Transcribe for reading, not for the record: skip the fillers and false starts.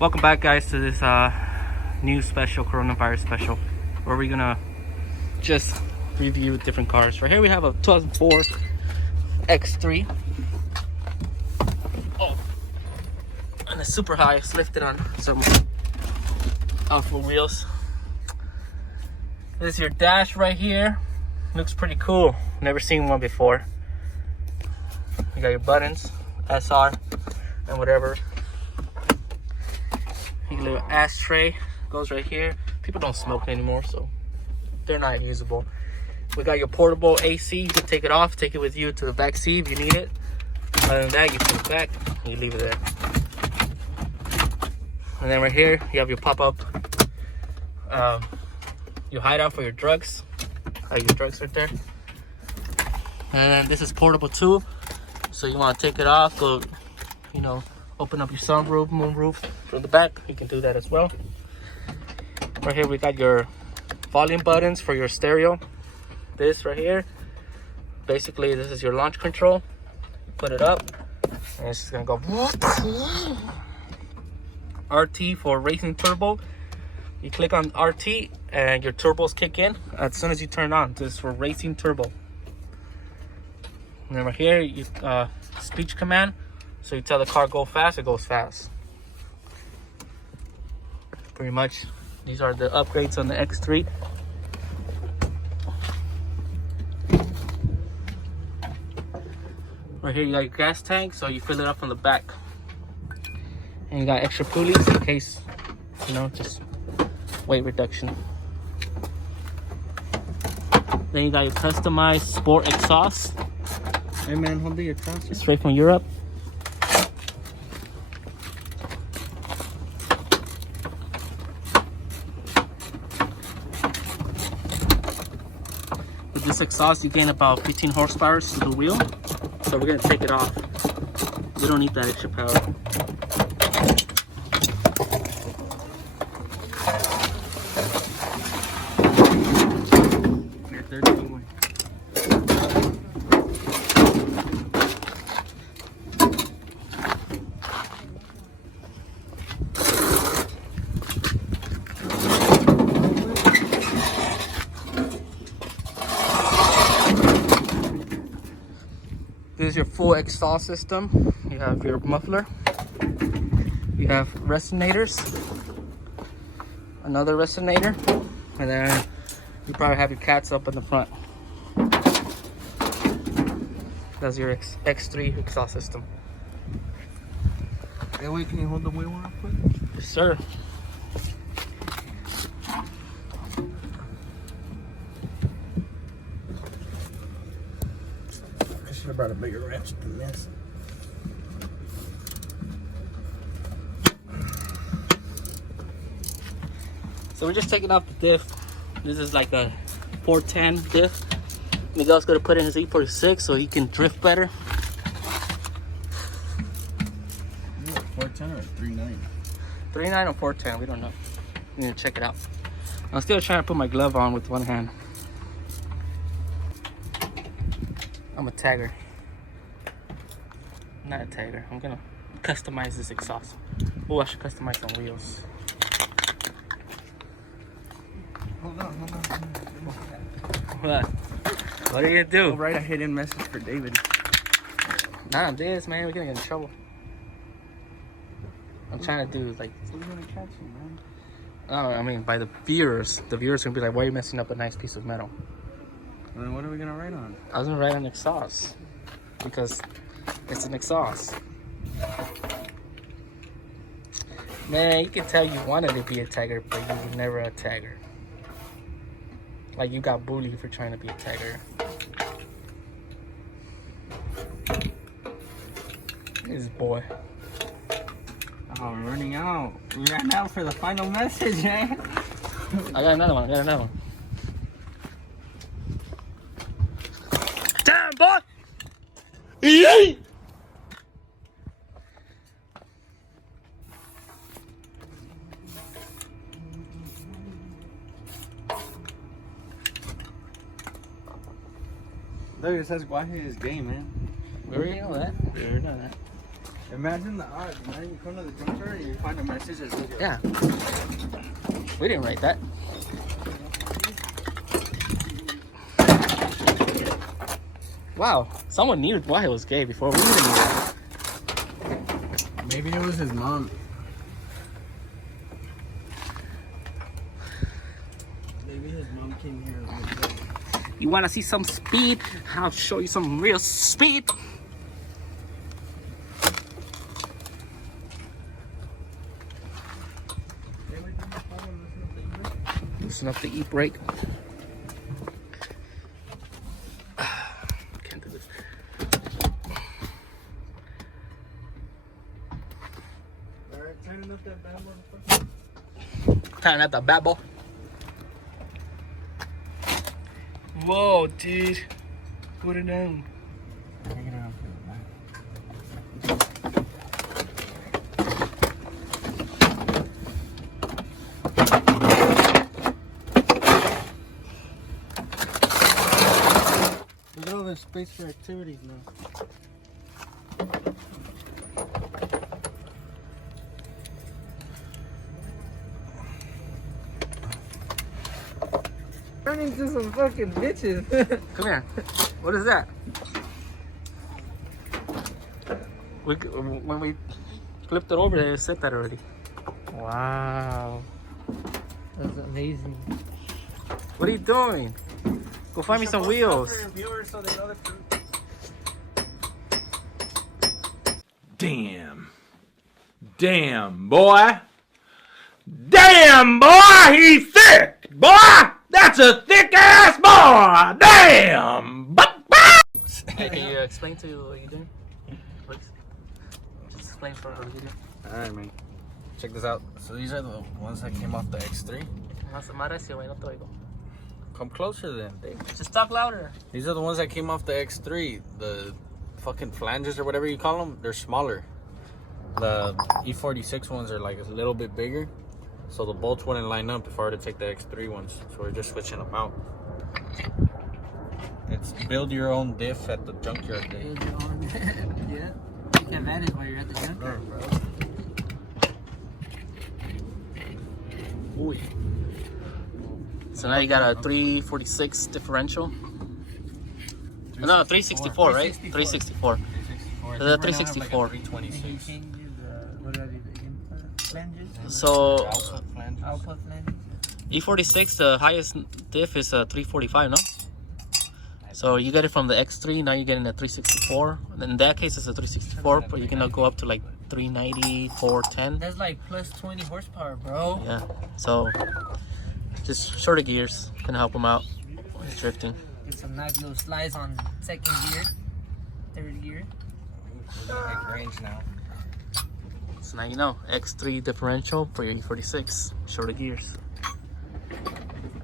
Welcome back, guys, to this new special, coronavirus special, where we're gonna just review different cars. Right here we have a 2004 X3. Oh, and it's super high. It's lifted on some alpha wheels. This is your dash right here. Looks pretty cool. Never seen one before. You got your buttons, SR, and whatever. Your little ashtray goes right here. People don't smoke anymore, so they're not usable. We got your portable AC. You can take it off, take it with you to the back seat if you need it. Other than that, you put it back and you leave it there. And then right here, you have your pop-up, your hideout for your drugs. Your drugs right there. And then this is portable too. So you want to take it off, go, open up your sunroof, moonroof from the back. You can do that as well. Right here we got your volume buttons for your stereo. This right here, basically this is your launch control. Put it up and it's just gonna go RT for racing turbo. You click on RT and your turbos kick in as soon as you turn it on. This is for racing turbo. And then right here, you speech command. So you tell the car go fast, it goes fast. Pretty much, these are the upgrades on the X3. Right here you got your gas tank, so you fill it up from the back. And you got extra pulleys in case, just weight reduction. Then you got your customized sport exhaust. Hey man, hold your transfer. Straight from Europe. With this exhaust, you gain about 15 horsepower to the wheel. So we're gonna take it off. We don't need that extra power. This is your full exhaust system. You have your muffler. You have resonators. Another resonator. And then you probably have your cats up in the front. That's your X3 exhaust system. Hey, wait, can you hold the wheel real quick? Yes, sir. I brought a bigger wrench than this. So we're just taking off the diff. This is like a 410 diff. Miguel's gonna put in his E46 so he can drift better. 410 or 3.9? 3.9 or 410, we don't know. We need to check it out. I'm still trying to put my glove on with one hand. I'm a tagger. Not a tagger. I'm gonna customize this exhaust. Oh, I should customize some wheels. Hold on. What? What are you gonna do? I'll write a hidden message for David. Nah, this, man. We're gonna get in trouble. I'm trying to do like. Who's gonna catch you, man? Oh, I mean, by the viewers. The viewers are gonna be like, "Why are you messing up a nice piece of metal?" And then what are we gonna write on? I was gonna write on exhaust because it's an exhaust. Man, you can tell you wanted to be a tagger, but you were never a tagger. Like you got bullied for trying to be a tagger. This boy. Oh, we're running out. We ran out for the final message, man. I got another one. Damn, boy! Yay! Look, it says Guaje is gay, man. We already know that. Imagine the odds, man. You come to the junkyard and you find a message that says, Yeah. We didn't write that. Wow, someone knew why he was gay before we even knew that. maybe it was his mom. Maybe his mom came here. You wanna see some speed? I'll show you some real speed. Loosen up the e-brake. Can't do this. Alright, turning up that bad motherfucker. Turn up the bad boy. Whoa, dude. Put it down. Take it out for the back. Look at all this space for activities now. Turn into some fucking bitches. Come here. What is that? When we flipped it over, they said that already. Wow. That's amazing. What are you doing? Go find me some wheels. Damn. Damn, boy. Damn, boy, he's thick. Boy, that's a thick ass boy. Damn. Hey, can you explain to what you're doing? Please. Just explain for what you're doing. Alright, man. Check this out. So these are the ones that came off the X3. Come closer then, Dave. Just talk louder. These are the ones that came off the X3. The fucking flanges or whatever you call them, they're smaller. The E46 ones are like a little bit bigger. So the bolts wouldn't line up if I were to take the X3 ones. So we're just switching them out. It's build your own diff at the junkyard day. Build your own. Yeah. You can manage while you're at the junkyard, bro. Ooh. So now you got a 346 differential. No, 364, right? 364. 364. The 364. 326. What are they? The input flanges? So Output flanges. Output flanges? E46, the highest diff is a 345, no? So you get it from the X3, now you're getting a 364. In that case, it's a 364, but you can now go up to like 390, 410. That's like plus 20 horsepower, bro. Yeah, so just shorter gears can help them out with drifting. Get some nice little slides on second gear, third gear. Like range now. So now you know, X3 differential for your E46, shorter gears.